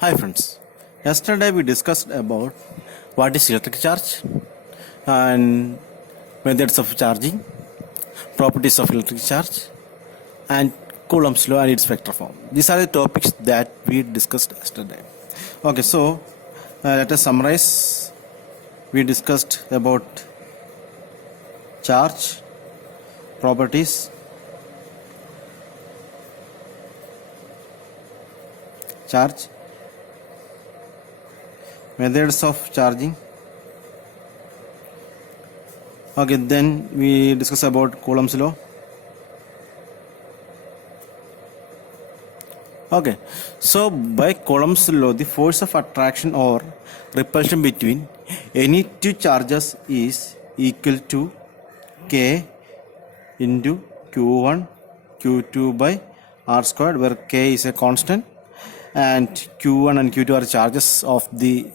Hi friends. Yesterday we discussed about what is electric charge and methods of charging, properties of electric charge and Coulomb's law and its vector form. These are the topics that we discussed yesterday. Okay, so let us summarize. We discussed about charge, properties, charge, methods of charging. Okay, then we discuss about Coulomb's law. Okay, so by Coulomb's law, the force of attraction or repulsion between any two charges is equal to K into Q1, Q2 by R squared, where K is a constant and Q1 and Q2 are charges of the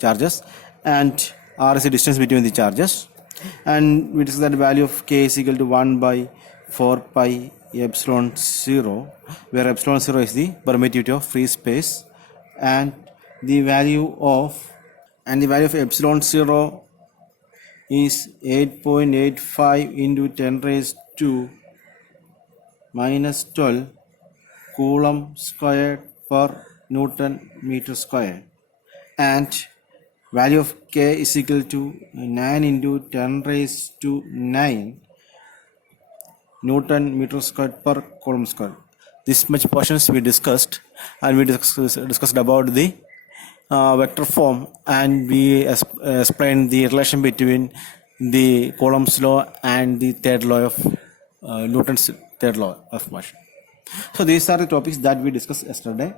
charges and R is the distance between the charges, and we discuss that the value of K is equal to 1 by 4 pi epsilon 0, where epsilon 0 is the permittivity of free space, and the value of epsilon 0 is 8.85 into 10 raised to minus 12 coulomb squared per Newton meter squared, and value of K is equal to 9 into 10 raised to 9 Newton meter squared per coulomb squared. This much portions we discussed, and we discussed about the vector form, and we explained the relation between the Coulomb's law and the third law of Newton's third law of motion. So these are the topics that we discussed yesterday.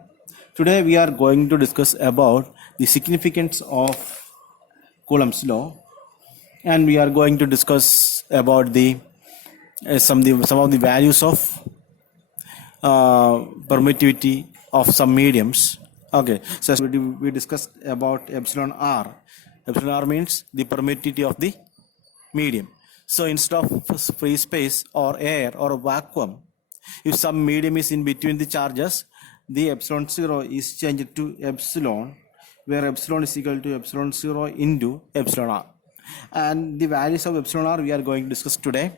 Today we are going to discuss about the significance of Coulomb's law, and we are going to discuss about the some of the values of permittivity of some mediums. Okay, so we discussed about epsilon r. Epsilon r means the permittivity of the medium. So instead of free space or air or vacuum, if some medium is in between the charges, the epsilon 0 is changed to epsilon, where epsilon is equal to epsilon 0 into epsilon r. And the values of epsilon r we are going to discuss today.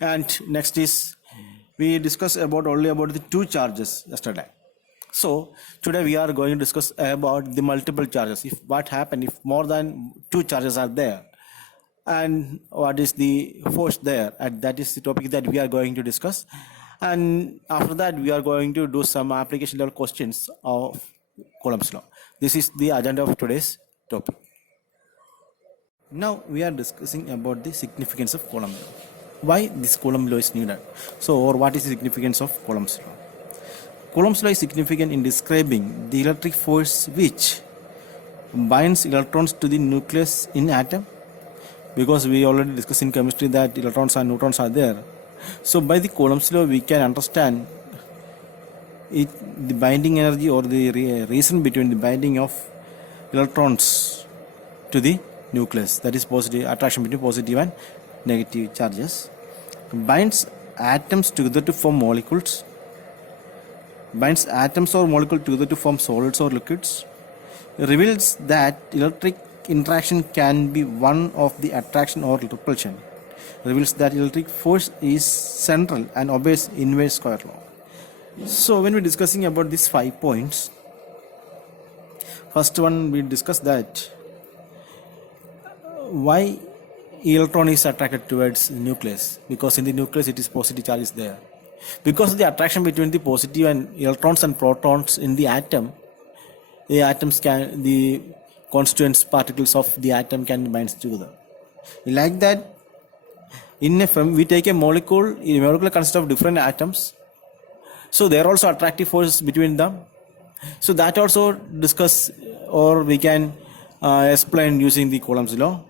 And next is, we discussed only about the two charges yesterday. So today we are going to discuss about the multiple charges. If what happens if more than two charges are there, and what is the force there, and that is the topic that we are going to discuss. And after that we are going to do some application level questions of Coulomb's law. This is the agenda of today's topic. Now we are discussing about the significance of Coulomb's law. Why this Coulomb's law is needed? So, or what is the significance of Coulomb's law? Coulomb's law is significant in describing the electric force which binds electrons to the nucleus in atom, because we already discussed in chemistry that electrons and neutrons are there. So by the Coulomb's law we can understand it, the binding energy or the reason between the binding of electrons to the nucleus, that is positive attraction between positive and negative charges, binds atoms together to form molecules, binds atoms or molecules together to form solids or liquids, reveals that electric interaction can be one of the attraction or repulsion, reveals that electric force is central and obeys inverse square law. So when we're discussing about these 5 points, first one we discuss that why electron is attracted towards the nucleus, because in the nucleus it is positive charge is there. Because of the attraction between the positive and electrons and protons in the atom, the atoms can, the constituents particles of the atom can bind together. Like that, in a we take a molecule consists of different atoms, so there are also attractive forces between them. So that also discuss, or we can explain using the Coulomb's law.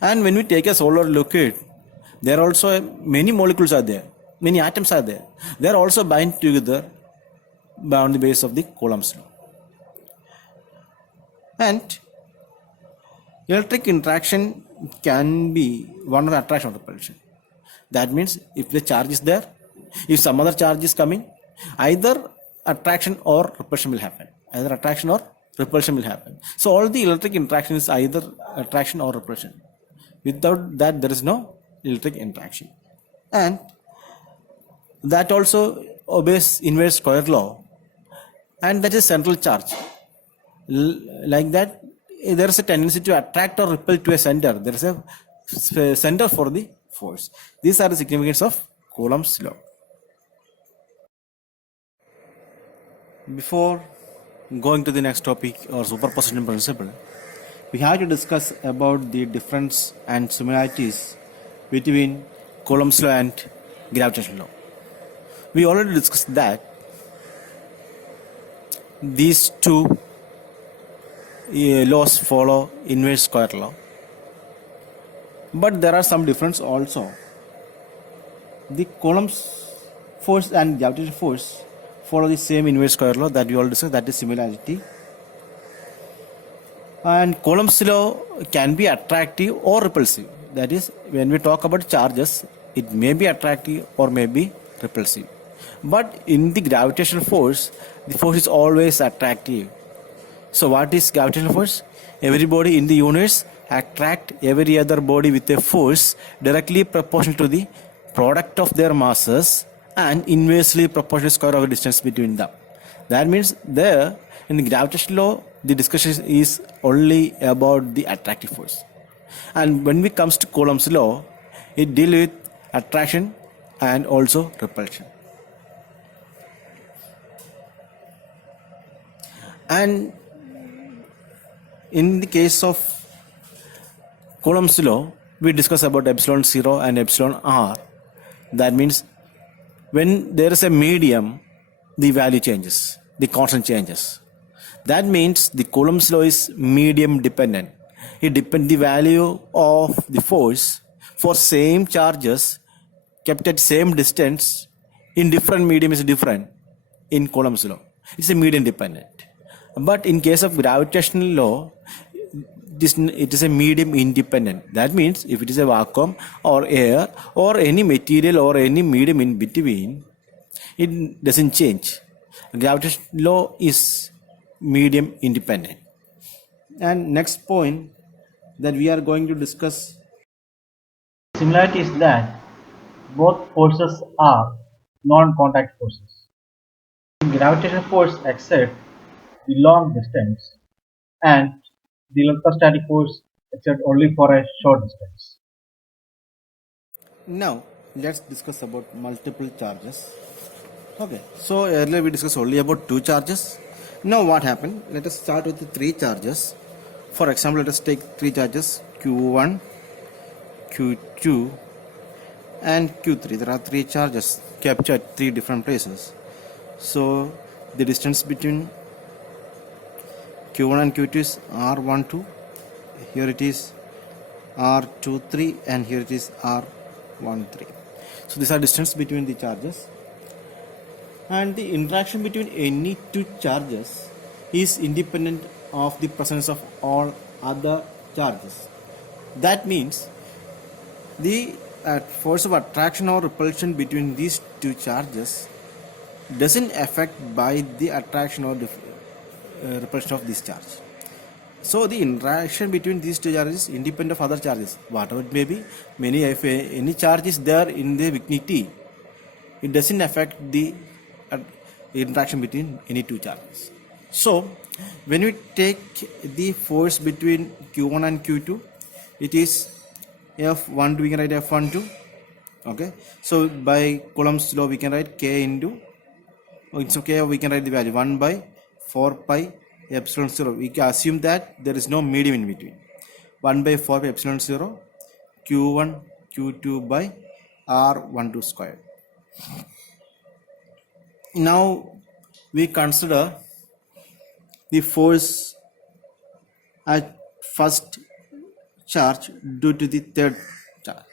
And when we take a solar liquid, there are also many molecules are there, many atoms are there. They are also bind together on the basis of the Coulomb's law. And electric interaction can be one of the attraction or repulsion. That means if the charge is there, if some other charge is coming, either attraction or repulsion will happen. Either attraction or repulsion will happen. So all the electric interaction is either attraction or repulsion. Without that, there is no electric interaction. And that also obeys inverse square law, and that is central charge. Like that, there is a tendency to attract or repel to a center. There is a center for the force. These are the significance of Coulomb's law. Before going to the next topic or superposition principle, we have to discuss about the difference and similarities between Coulomb's law and gravitational law. We already discussed that these two laws follow inverse square law, but there are some difference also. The Coulomb's force and gravitational force follow the same inverse square law that we already discussed, that is similarity. And Coulomb's law can be attractive or repulsive. That is, when we talk about charges, it may be attractive or may be repulsive. But in the gravitational force, the force is always attractive. So what is gravitational force? Every body in the universe attract every other body with a force directly proportional to the product of their masses and inversely proportional square of the distance between them. That means there in the gravitational law, the discussion is only about the attractive force. And when it comes to Coulomb's law, it deals with attraction and also repulsion. And in the case of Coulomb's law, we discuss about epsilon 0 and epsilon r. That means when there is a medium, the value changes, the constant changes. That means the Coulomb's law is medium dependent. It depends the value of the force for same charges kept at same distance in different medium is different in Coulomb's law. It's a medium dependent. But in case of gravitational law, it is a medium independent. That means if it is a vacuum or air or any material or any medium in between, it doesn't change. Gravitational law is medium independent. And next point that we are going to discuss similarity is that both forces are non-contact forces. Gravitational force exerts the long distance and the electrostatic force exerts only for a short distance. Now let's discuss about multiple charges. Okay, so earlier we discussed only about two charges. Now what happened? Let us start with the three charges. For example, let us take three charges Q1, Q2 and Q3. There are three charges kept at three different places. So the distance between Q1 and Q2 is R12, here it is R23 and here it is R13. So these are distance between the charges, and the interaction between any two charges is independent of the presence of all other charges. That means the force of attraction or repulsion between these two charges doesn't affect by the attraction or repulsion of this charge. So the interaction between these two charges is independent of other charges, whatever it may be. If any charge is there in the vicinity, it doesn't affect the interaction between any two charges. So when we take the force between Q1 and Q2, it is F12, we can write F12. Okay, so by Coulomb's law we can write K into, it's okay, we can write the value 1 by 4 pi epsilon 0. We can assume that there is no medium in between. 1 by 4 pi epsilon 0 Q1 Q2 by R12 squared. Now we consider the force at first charge due to the third charge,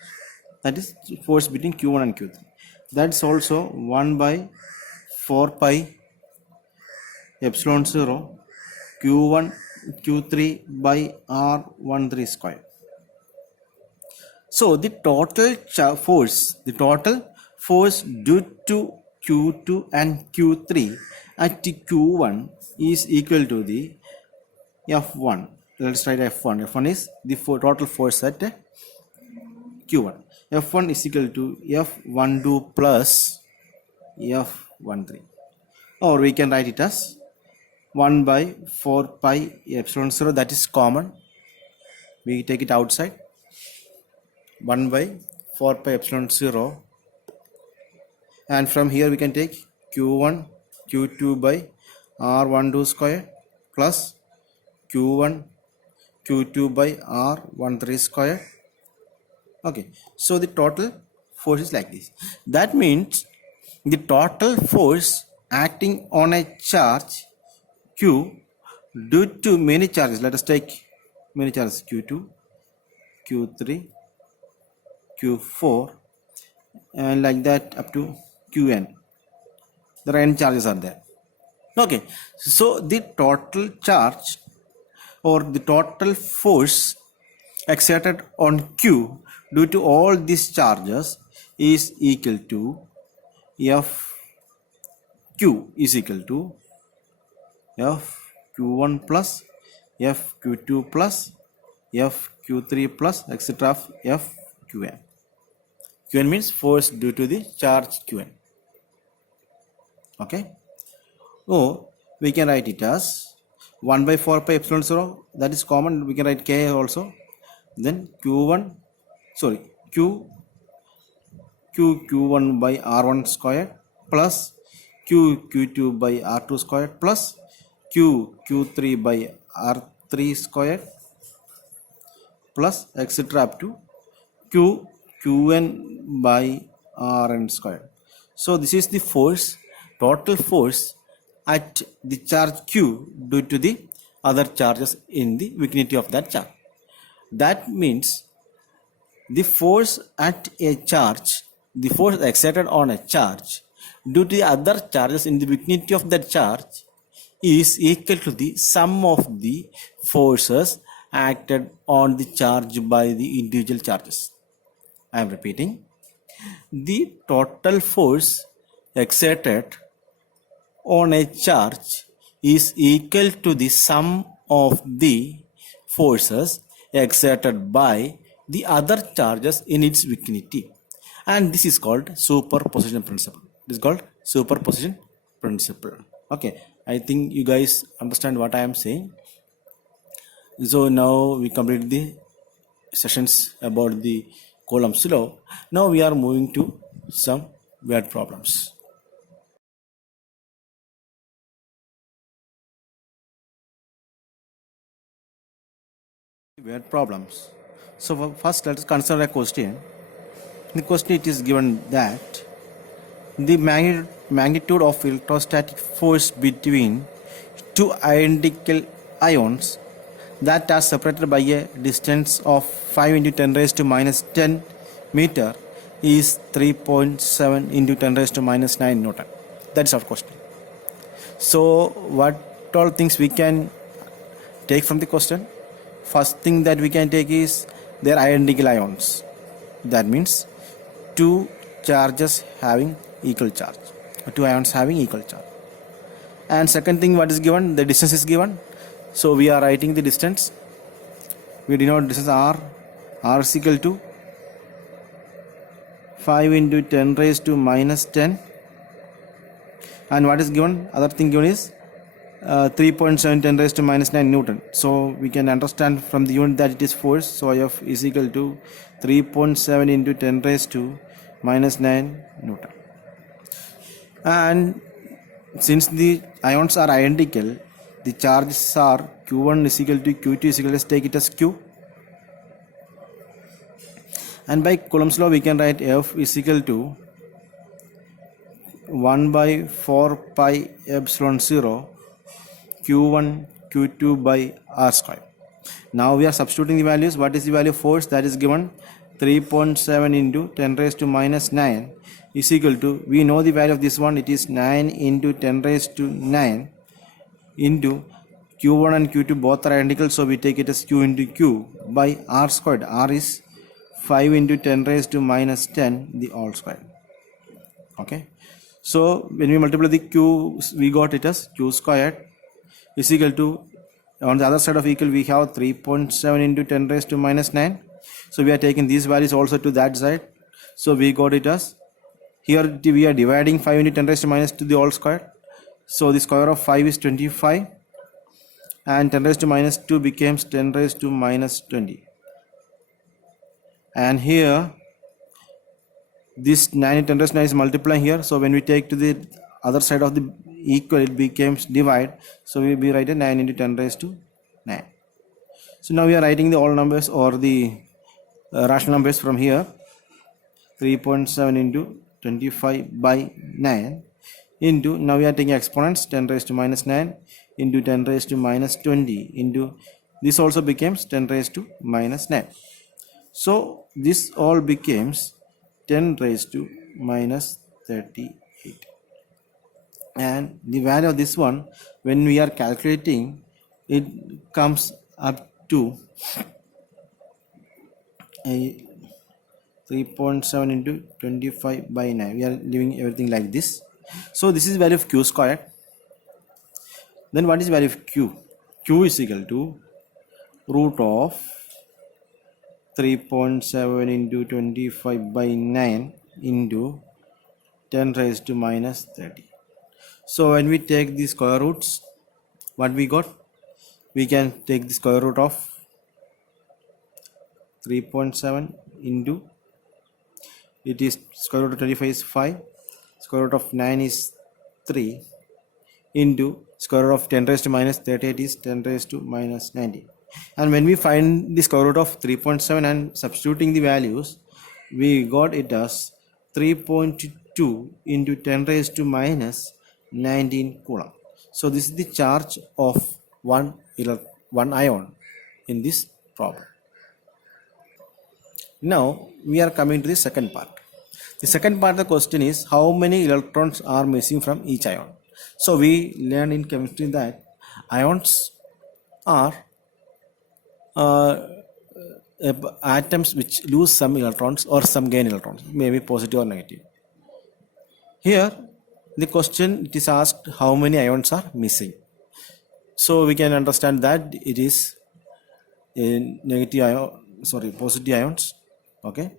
that is force between Q1 and Q3. That's also 1 by 4 pi epsilon 0 Q1 Q3 by R13 square. So the total force due to Q2 and Q3 at Q1 is equal to the F1. Let's write F1. F1 is the total force at Q1. F1 is equal to F12 plus F13. Or we can write it as 1 by 4 pi epsilon 0. That is common. We take it outside. 1 by 4 pi epsilon 0. And from here we can take Q1 Q2 by R12 square plus Q1 Q2 by R13 square. Okay, so the total force is like this. That means the total force acting on a charge Q due to many charges. Let us take many charges: Q2, Q3, Q4, and like that up to Qn. There are n charges are there. Okay, so the total charge or the total force exerted on Q due to all these charges is equal to Fq is equal to Fq1 plus Fq2 plus Fq3 plus etc. of Fqn. Qn means force due to the charge Qn. Okay. So we can write it as 1 by 4 pi epsilon 0. That is common. We can write K also. Then Q1 Q1 by R1 square plus Q2 by R2 square plus Q3 by R3 square plus etc. up to Qn by Rn square. So this is the force, total force at the charge Q due to the other charges in the vicinity of that charge. That means the force at a charge, the force exerted on a charge due to the other charges in the vicinity of that charge is equal to the sum of the forces acted on the charge by the individual charges. I am repeating. The total force exerted on a charge is equal to the sum of the forces exerted by the other charges in its vicinity, and this is called superposition principle. It is called superposition principle. Okay, I think you guys understand what I am saying. So now we complete the sessions about the Coulomb's law. Now we are moving to some word problems. Word problems. So first let us consider a question. In the question it is given that the magnitude of electrostatic force between two identical ions that are separated by a distance of 5 into 10 raised to minus 10 meter is 3.7 into 10 raised to minus 9 Newton. That is our question. So what all things we can take from the question? First thing that we can take is their identical ions. That means two charges having equal charge, two ions having equal charge. And second thing, what is given? The distance is given. So we are writing the distance. We denote distance r. R is equal to 5 into 10 raised to minus 10. And what is given? Other thing given is 3.7 10 raised to minus 9 Newton. So we can understand from the unit that it is force. So F is equal to 3.7 into 10 raised to minus 9 Newton. And since the ions are identical, the charges are Q1 is equal to Q2 is equal to, let's take it as Q. And by Coulomb's law we can write F is equal to 1 by 4 pi epsilon 0 Q1 Q2 by R square. Now we are substituting the values. What is the value of force? That is given 3.7 into 10 raised to minus 9 is equal to, we know the value of this one, it is 9 into 10 raised to 9 into Q1 and Q2 both are identical, so we take it as Q into Q by R squared. R is 5 into 10 raised to minus 10 the all square. Okay, So when we multiply the q, we got it as q squared is equal to, on the other side of equal we have 3.7 into 10 raised to minus 9. So we are taking these values also to that side. So we got it as, here we are dividing 5 into 10 raised to minus 2 the whole square. So the square of 5 is 25, and 10 raised to minus 2 becomes 10 raised to minus 20. And here this 9 and 10 raised to 9 is multiplying here. So when we take to the other side of the equal, it becomes divide. So we will write a 9 into 10 raised to 9. So now we are writing the whole numbers or the rational numbers from here. 3.7 into 25 by 9 into, now we are taking exponents, 10 raised to minus 9 into 10 raised to minus 20 into, this also becomes 10 raised to minus 9. So this all becomes 10 raised to minus 38. And the value of this one, when we are calculating, it comes up to 3.7 into 25 by 9. We are leaving everything like this. So this is value of q squared. Then what is value of q? Q is equal to root of 3.7 into 25 by 9 into 10 raised to minus 30. So when we take the square roots, what we got? We can take the square root of 3.7 into, it is square root of 25 is 5, square root of 9 is 3 into square root of 10 raised to minus 38 is 10 raised to minus 90. And when we find the square root of 3.7 and substituting the values, we got it as 3.2 into 10 raised to minus 19 coulomb. So this is the charge of one ion in this problem. Now we are coming to the second part. The second part of the question is how many electrons are missing from each ion. So we learned in chemistry that ions are atoms which lose some electrons or some gain electrons, maybe positive or negative. Here the question, it is asked how many ions are missing. So we can understand that it is positive ions. Okay.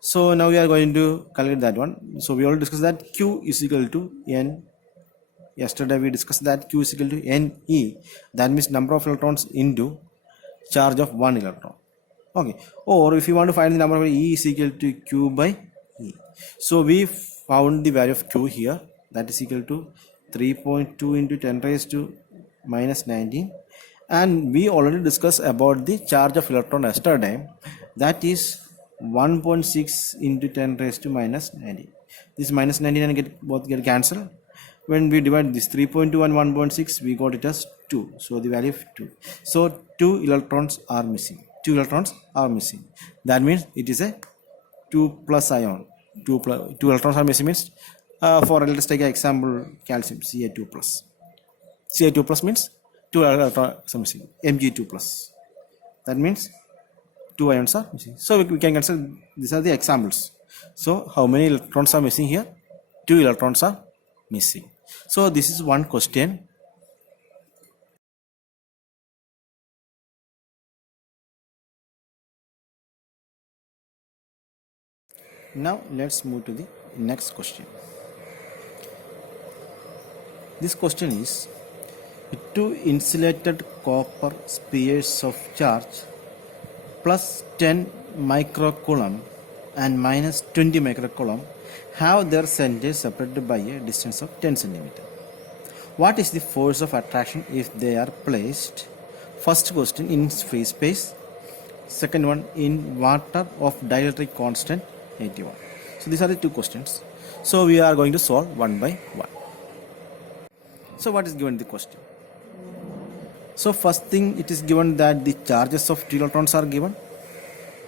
So now we are going to calculate that one. So we already discussed that Q is equal to N. Yesterday we discussed that Q is equal to Ne. That means number of electrons into charge of one electron. Okay. Or if you want to find the number of E is equal to Q by E. So we found the value of Q here. That is equal to 3.2 into 10 raised to minus 19. And we already discussed about the charge of electron yesterday. That is 1.6 into 10 raised to minus 90. This minus 19 and both get cancelled. When we divide this 3.2 and 1.6, we got it as 2. So the value of 2. So 2 electrons are missing. 2 electrons are missing. That means it is a 2 plus ion. 2 electrons are missing means, for let's take an example, calcium Ca2 plus. Ca2 plus means 2 electrons are missing. Mg2 plus. That means 2 ions are missing. So we can consider these are the examples. So how many electrons are missing here? 2 electrons are missing. So this is one question. Now let's move to the next question. This question is, 2 insulated copper spheres of charge plus 10 microcoulomb and minus 20 microcoulomb have their centers separated by a distance of 10 cm. What is the force of attraction if they are placed? First question, in free space. Second one, in water of dielectric constant 81. So these are the two questions. So we are going to solve one by one. So what is given in the question? So first thing, it is given that the charges of 2 electrons are given.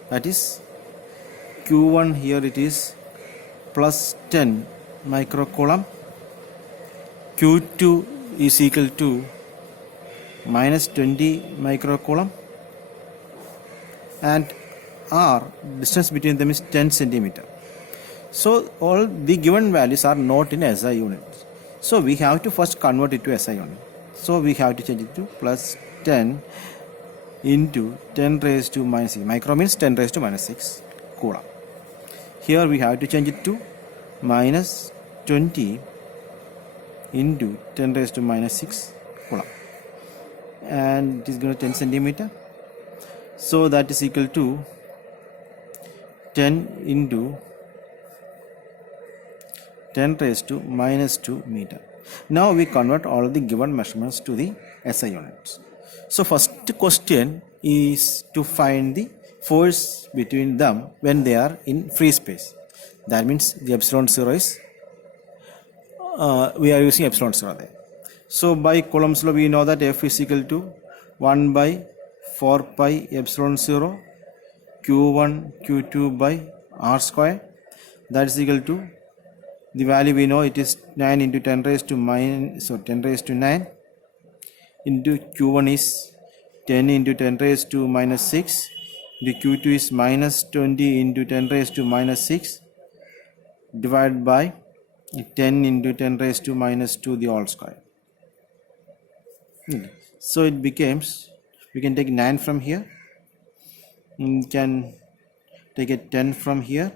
That is Q1, here it is plus 10 microcoulomb. Q2 is equal to minus 20 microcoulomb. And R, distance between them is 10 centimeter. So all the given values are not in SI units. So we have to first convert it to SI unit. So we have to change it to plus 10 into 10 raised to minus 6. Micro means 10 raised to minus 6 coulomb. Here we have to change it to minus 20 into 10 raised to minus 6 coulomb. And it is going to 10 centimeter. So that is equal to 10 into 10 raised to minus 2 meter. Now we convert all the given measurements to the SI units. So first question is to find the force between them when they are in free space. That means the epsilon 0 is, we are using epsilon 0 there. So by Coulomb's law we know that F is equal to 1 by 4 pi epsilon 0 Q1 Q2 by R square. That is equal to, the value we know, it is 9 into 10 raised to 9 into Q1 is 10 into 10 raised to minus 6 into Q2 is minus 20 into 10 raised to minus 6 divided by 10 into 10 raised to minus 2 the whole square. So it becomes, we can take 9 from here, we can take a 10 from here,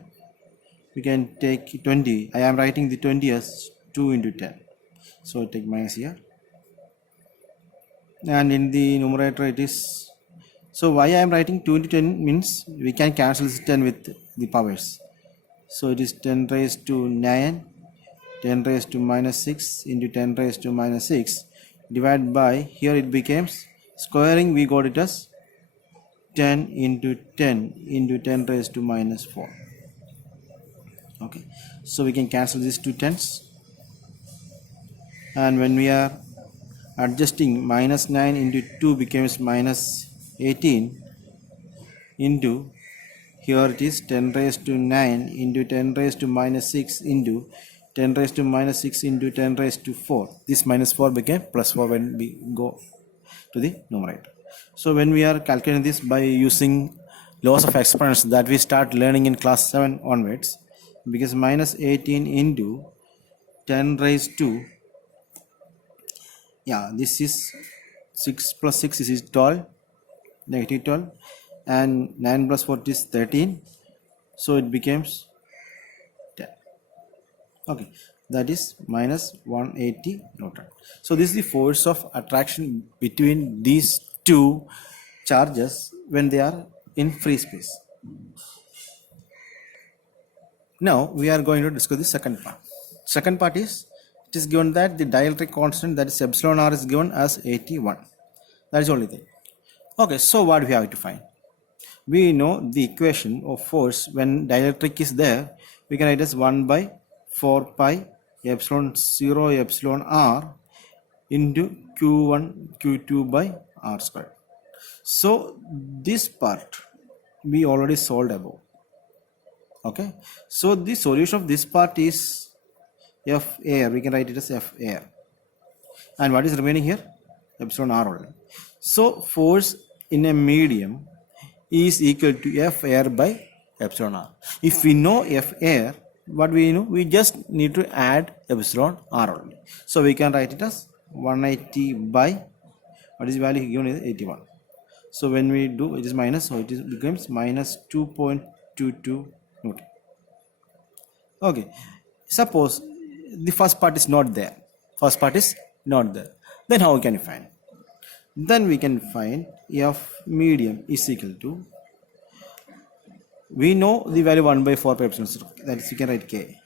we can take 20. I am writing the 20 as 2 into 10. So I take minus here. And in the numerator it is, so why I am writing 2 into 10 means we can cancel this 10 with the powers. So it is 10 raised to 9, 10 raised to minus 6 into 10 raised to minus 6 divided by, here it becomes, squaring we got it as 10 into 10 into 10 raised to minus 4. Okay, so we can cancel these two tens, and when we are adjusting, minus 9 into 2 becomes minus 18 into, here it is 10 raised to 9 into 10 raised to minus 6 into 10 raised to minus 6 into 10 raised to 4. This minus 4 became plus 4 when we go to the numerator. So when we are calculating this by using laws of exponents that we start learning in class 7 onwards, because minus 18 into 10 raised to, this is 6 plus 6 is 12, negative 12, and 9 plus 4 is 13, so it becomes 10. Okay, that is minus 180 Newton. So this is the force of attraction between these two charges when they are in free space. Now we are going to discuss the second part. Second part is, it is given that the dielectric constant, that is epsilon r, is given as 81. That is the only thing. Okay, so what we have to find? We know the equation of force when dielectric is there. We can write as 1 by 4 pi epsilon 0 epsilon r into Q1 Q2 by r squared. So this part we already solved above. Okay, so the solution of this part is F air. We can write it as F air. And what is remaining here? Epsilon r only. So force in a medium is equal to F air by epsilon r. If we know F air, what we know? We just need to add epsilon r only. So we can write it as 180 by, what is the value given is 81. So when we do, it is minus, so it is becomes minus 2.22 Newton. Okay, suppose the first part is not there. First part is not there. Then how can you find? Then we can find F medium is equal to, we know the value 1 by 4 pi epsilon 0. That is, you can write K.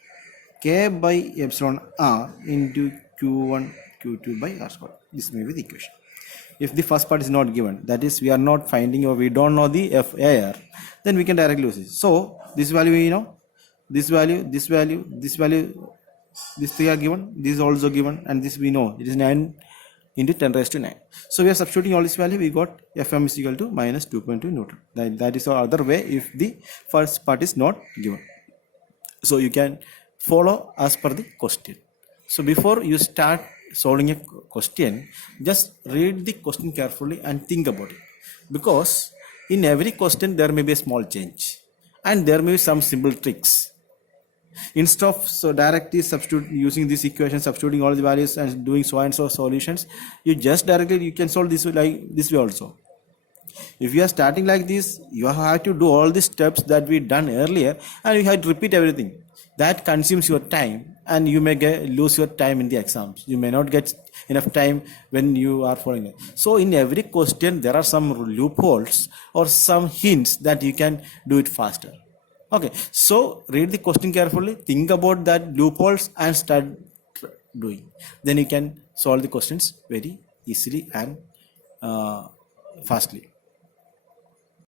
K by epsilon r into Q1 Q2 by r squared. This may be the equation. If the first part is not given, that is, we are not finding or we don't know the F air, then we can directly use it. So this value we know, this value, this value, this value, these three are given, this is also given, and this we know it is 9 into 10 raised to 9. So we are substituting all this value, we got Fm is equal to minus 2.2 Newton. That is the other way if the first part is not given. So you can follow as per the question. So before you start solving a question, just read the question carefully and think about it. Because in every question there may be a small change and there may be some simple tricks. Instead of so directly substitute using this equation, substituting all the values and doing so and so solutions, you just directly you can solve this way, like this way also. If you are starting like this, you have to do all the steps that we done earlier, and you have to repeat everything. That consumes your time, and you may lose your time in the exams. You may not get enough time when you are following it. So in every question, there are some loopholes or some hints that you can do it faster. Okay, so read the question carefully, think about that loopholes, and start doing. Then you can solve the questions very easily and fastly.